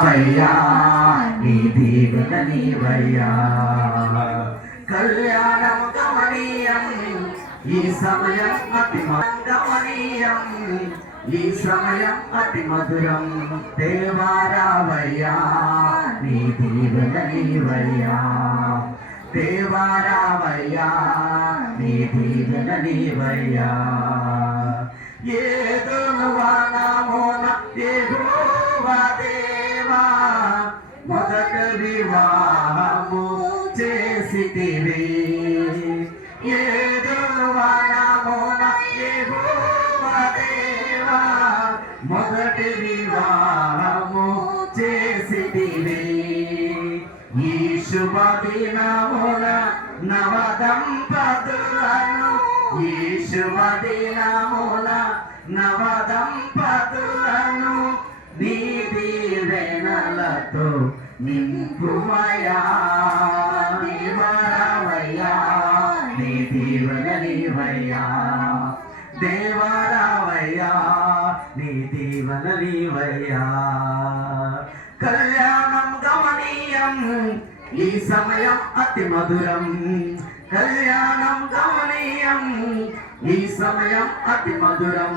వయ్యా నీ దీవెన నీవయ్యా కళ్యాణం గమనీయం ఈ సమయం అతి గమనీయం ఈ సమయం అతి మధురం దేవారావయ్యా నీ దీవెన నీవయ్యా దేవారావయ్యా నీ దీవెన నీవయ్యా ఏదో వానామోన యెహోవా దేవా మొదట వివాహము చేసితివి ఏదో వానామోన యెహోవా దేవా మొదటి వివాహము చేసితివి ఈ శుభ దినమున నవదంపతులను ఈ శుభ దినమున నవదంపతులను నీ దీవెనలతో నింపుమయా దేవారావయ్యా నీ దీవెన నీవయ్యా దేవారావయ్యా నీ దీవెన నీవయ్యా కళ్యాణం గమనీయం ఈ సమయం అతి మధురం కళ్యాణం గమనీయం ఈ సమయం అతి మధురం